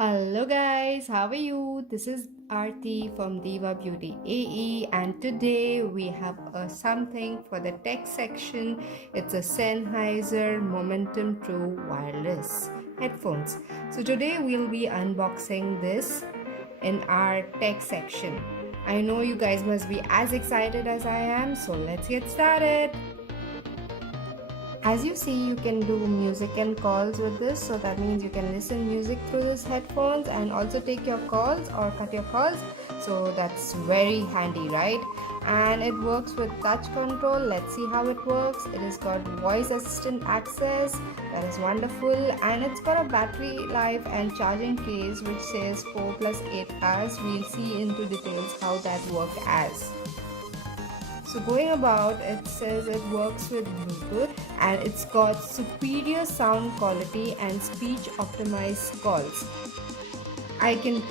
Hello guys, how are you? This is Aarti from Diva Beauty AE, and today we have something for the tech section. It's a Sennheiser Momentum True Wireless headphones. So today we'll be unboxing this in our tech section. I know you guys must be as excited as I am, so let's get started. As you see, you can do music and calls with this, so that means you can listen music through these headphones and also take your calls or cut your calls. So that's very handy, right? And it works with touch control. Let's see how it works. It has got voice assistant access, that is wonderful, and it's got a battery life and charging case which says 4 plus 8 hours. We'll see into details how that works as. So going about, it says it works with Bluetooth and it's got superior sound quality and speech optimized calls. I can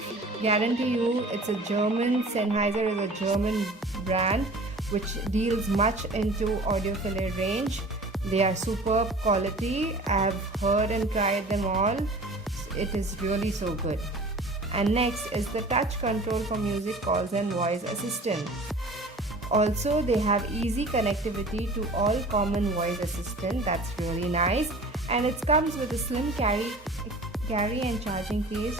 guarantee you it's a German, Sennheiser is a German brand which deals much into audiophile range. They are superb quality. I have heard and tried them all. It is really so good. And next is the touch control for music calls and voice assistant. Also, they have easy connectivity to all common voice assistant. That's really nice, and it comes with a slim carry and charging case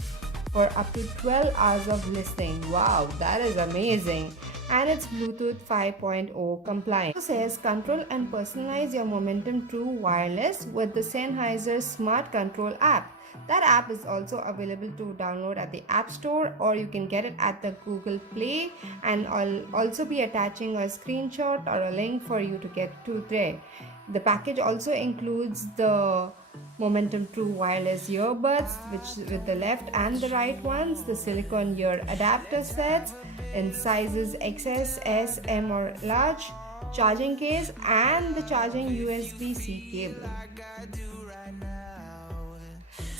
for up to 12 hours of listening. Wow, that is amazing. And it's Bluetooth 5.0 compliant. It says control and personalize your Momentum True Wireless with the Sennheiser Smart Control app. That app is also available to download at the App Store, or you can get it at the Google Play, and I'll also be attaching a screenshot or a link for you to get to there. The package also includes the Momentum True Wireless earbuds, which with the left and the right ones, the silicone ear adapter sets in sizes XS, S, M or large, charging case, and the charging USB-C cable.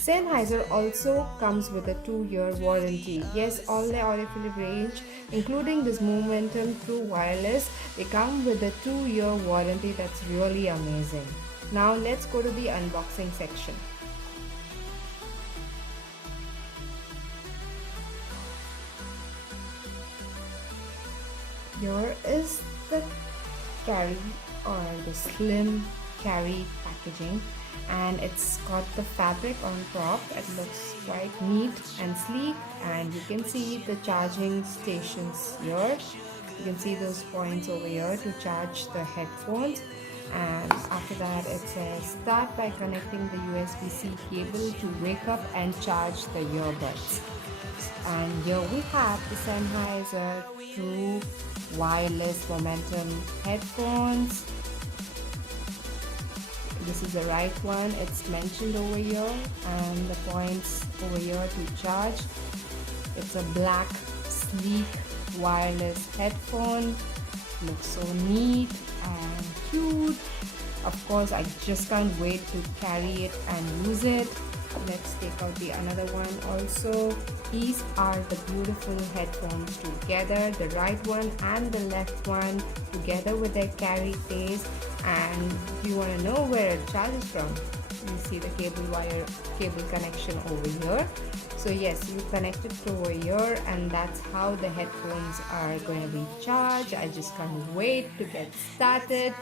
Sennheiser also comes with a 2-year warranty. Yes, all the audiophile range, including this Momentum True Wireless, they come with a 2-year warranty. That's really amazing. Now let's go to the unboxing section. Here is the carry or the slim carry packaging, and it's got the fabric on top. It looks quite neat and sleek, and you can see the charging stations here. You can see those points over here to charge the headphones, and after that it says start by connecting the USB-C cable to wake up and charge the earbuds. And here we have the Sennheiser True Wireless Momentum headphones. This is the right one, it's mentioned over here, and the points over here to charge. It's a black sleek wireless headphone. Looks so neat and cute. Of course, I just can't wait to carry it and use it. Let's take out the another one also. These are the beautiful headphones together, the right one and the left one together with their carry case. And if you want to know where it charges from, you see the cable connection over here. So yes, you connect it to over here, and that's how the headphones are going to be charged. I just can't wait to get started.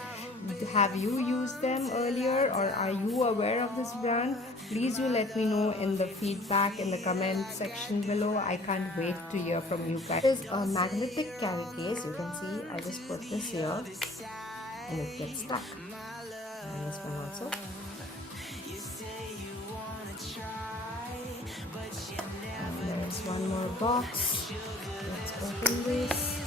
Have you used them earlier, or are you aware of this brand? Please do let me know in the feedback in the comment section below. I can't wait to hear from you guys. There's a magnetic carry case. You can see I just put this here and it gets stuck. And this one also. And there's one more box. Let's open this.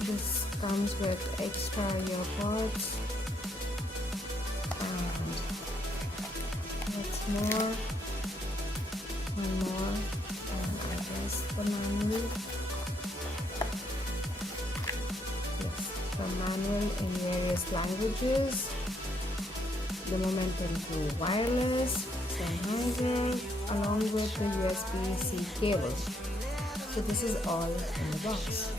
This comes with extra earpods, and what's more, one more, and I guess the manual. Yes, the manual in various languages, the Momentum True Wireless, Sennheiser, along with the USB-C cable. So this is all in the box.